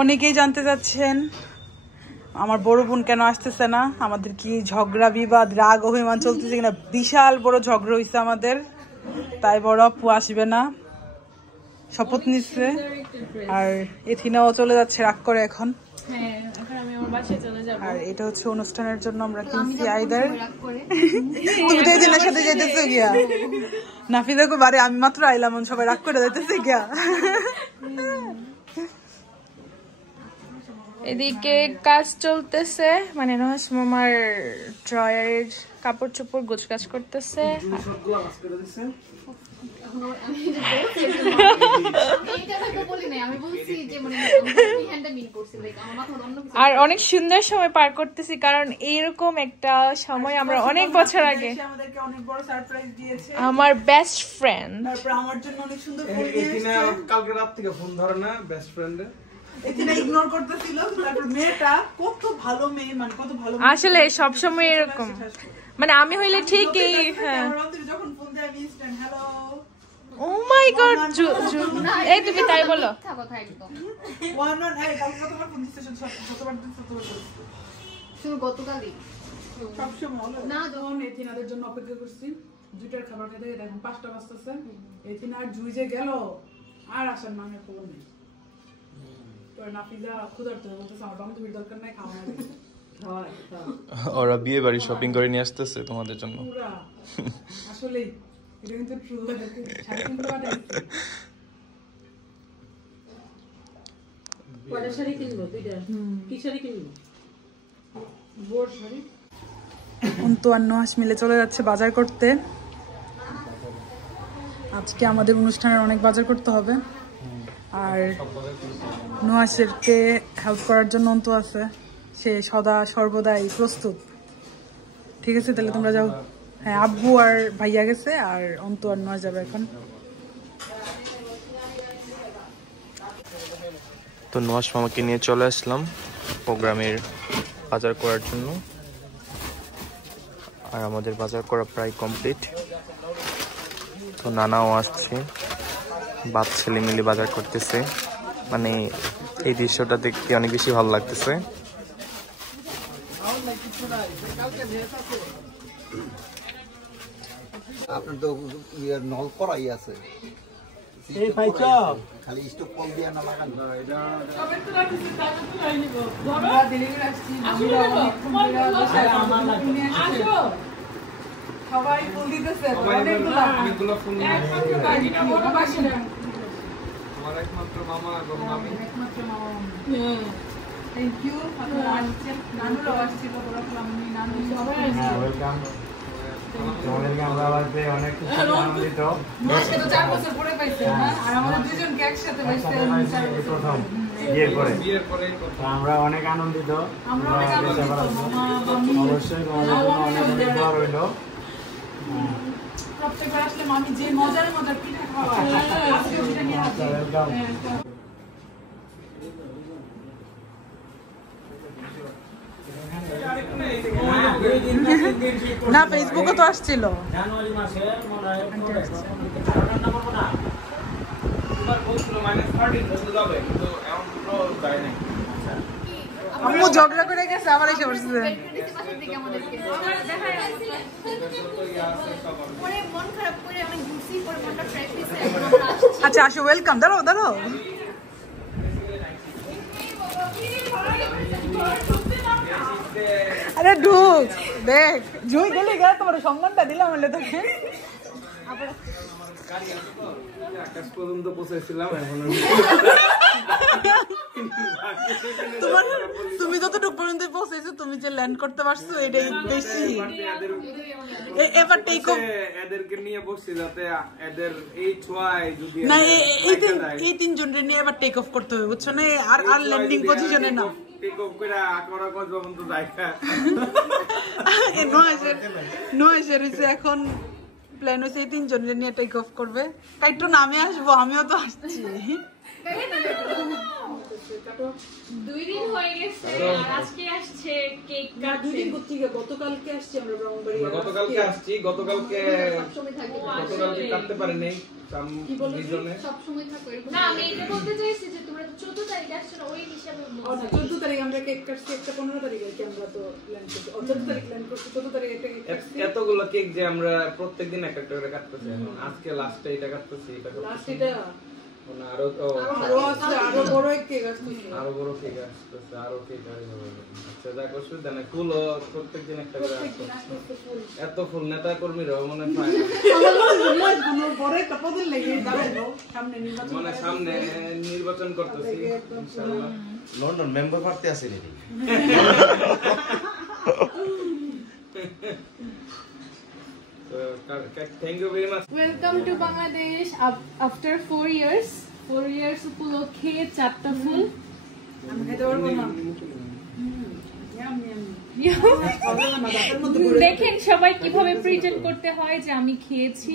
অনেকেই জানতে চাচ্ছেন আমার বড় বোন কেন আসতেছে না, আমাদের কি ঝগড়া বিবাদ রাগ অভিমান চলতেছে কিনা। বিশাল বড় ঝগড়া হইছে আমাদের, তাই বড় আপু আসবে না, শপথ নিচ্ছে। আর এথিনাও চলে যাচ্ছে রাগ করে এখন। আর এটা হচ্ছে অনুষ্ঠানের জন্য আমরা কিনছি আইদার। তুমি তো এদিনের সাথে যেতেছো গিয়া, নাফিদা কো বারে আমি মাত্র আইলাম, সবাই রাগ করে যাইতেছে গিয়া। এদিকে কাজ চলতেছে, মানে নুহাস মামার ড্রয়ারের কাপড় চোপড় গোছগাছ করতেছে। আর অনেক সুন্দর সময় পার করতেছি, কারণ এইরকম একটা সময় আমরা অনেক বছর আগে আমার বেস্ট ফ্রেন্ড আমার জন্য অনেক সুন্দর কালকে রাত থেকে ফোন ধরে না বেস্ট ফ্রেন্ডে, ইগনোর করতেছিল। তারপর মেয়েটা কত ভালো মেয়ে, মানে কত ভালো, আসলে সব সময় এরকম, মানে আমি হইলে ঠিকই। হ্যাঁ, যখন ফোন দেয় আমি ইনস্ট্যান্ট হ্যালো। ও মাই গড, এই তুমি তাই বলো। গতকালই না যখন এথিনাদের জন্য অপেক্ষা করছি, দুইটার খাবার খেতে খেতে এখন 5টা বাজতেছে। এথিনা আর জুই যে গেল, আর আসার নামের খবর নেই। ওরা বিয়ে বাড়ি শপিং করে নিয়ে আসতেছে তোমাদের জন্য। আসলেই এটা কিন্তু ট্রু। কয়টা শাড়ি কিনবো? দুইটা। কি শাড়ি কিনবো? বোর শাড়ি। অন্তু আর নুহাস মিলে চলে যাচ্ছে বাজার করতে। আজকে আমাদের অনুষ্ঠানের অনেক বাজার করতে হবে, আর নুহাসেরকে হেল্প করার জন্য অন্তু আছে, সে সদা সর্বদাই প্রস্তুত। ঠিক আছে, তাহলে তোমরা যাও। হ্যাঁ, আব্বু আর ভাইয়া গেছে, আর অন্তু আর নুহাস যাবে এখন। তো নুহাস মামাকে নিয়ে চলে আসলাম প্রোগ্রামের বাজার করার জন্য, আর আমাদের বাজার করা প্রায় কমপ্লিট। তো নানাও আসছে, বাপ ছেলে মিলে বাজার করতেছে, মানে এই দৃশ্যটা দেখতে অনেক বেশি ভালো লাগতেছে। আপনার তো নল করাই আছে, খালি স্টোভ কল দিয়ে না লাগান। সবাই ফুল দিতেছে, অনেকগুলো ফুল আমার একমাত্র মামা এবং মামি। Thank you. আপনারা আসছেন, নানুরাও আসছিল, আমি নানু সবাই আসছে। ওয়েলকাম। তোমাদেরকে আমরা আজকে অনেক খুশি আনন্দিত। আজকে তো 4 বছর পরে পাইছেন না, আর আমাদের দুজনকে একসাথে পাইছেন প্রথম বিয়ের পরে। আমরা অনেক আনন্দিত, আমরা অনেক আনন্দিত। অবশ্যই তোমাদের জন্য অনেক অনেক দোয়া রইল। প্রত্যেকবার আসলে মামি যে মজার মজার পিঠা খাওয়ায়, আজকে পিঠা নিয়ে আসছে। ওয়েলকাম। না, ফেসবুকে তো আসছিল। জানুয়ারি মাসে মনে হয় আম্মু ঝগড়া করে গেছে, আবার এসে বসছে। আচ্ছা আসো, ওয়েলকাম। দাঁড়াও দাঁড়াও, আরে ঢুক, দেখ জুই দিলে গা, তোমার সম্মানটা দিলাম হলে তোকে। আকাশ পর্যন্ত পৌঁছেছিলাম, এখন তুমি যতটুকু পর্যন্ত পৌঁছেছো, তুমি যে ল্যান্ড করতে পারছো এটাই বেশি। এবার টেক অফ এদেরকে নিয়ে বসছি যাতে এদের এই ছোঁয়ায় যদি না, এই 3 জনের নিয়ে এবার টেক অফ করতে হবে, বুঝছো না? আর ল্যান্ডিং পজিশনে না, টেক অফ করে আকরা কত পর্যন্ত যাইতা। নয়সের এখন প্ল্যান হয়েছে এই 3 জনের নিয়ে টেক অফ করবে। কাইটু নামে আসবো, আমিও তো আসছি। 2 দিন হয়ে গেছে, আজকে আসছে কেক কাটতে। 2 দিন থেকে গতকালকে আসছি আমরা ব্রাহ্মণবাড়ি। গতকালকে আসছি, গতকালকে কাটতে পারি নাই। না, আমি এটা বলতে চাইছি যে তোমরা 14 তারিখে আসছো, ওই হিসাবে 14 তারিখ আমরা কেক কাটছি, একটা 15 তারিখে কি আমরা তো প্ল্যান করছি, 14 তারিখ প্ল্যান করছি, 14 তারিখে একটা কেক কাটছি। এতগুলো কেক যে আমরা প্রত্যেকদিন একটা একটা করে কাটতেছি, এখন আজকে লাস্টে এটা কাটতেছি, এটা লাস্ট এটা মানে আরো আরো বড় এক কেক আসছে, আরো বড় কেক আসতেছে, আরো কেক আসবে। আচ্ছা যা করছো জানা ফুলও প্রত্যেকদিন একটা করে আসছে। এত ফুল নেতা কর্মীরাও মনে হয় বড় একটা পদের লেগে দাঁড়ানো সামনে নির্বাচন, মানে সামনে নির্বাচন করতেছি ইনশাআল্লাহ। লন্ডন মেম্বার পার্টি আছে নাকি? Thank you very much. Welcome to Bangladesh after 4 years. 4 years উপলক্ষে 4টা ফুল। আমি খেতে পারবো না। দেখেন সবাই কিভাবে প্রেজেন্ট করতে হয় যে আমি খেয়েছি।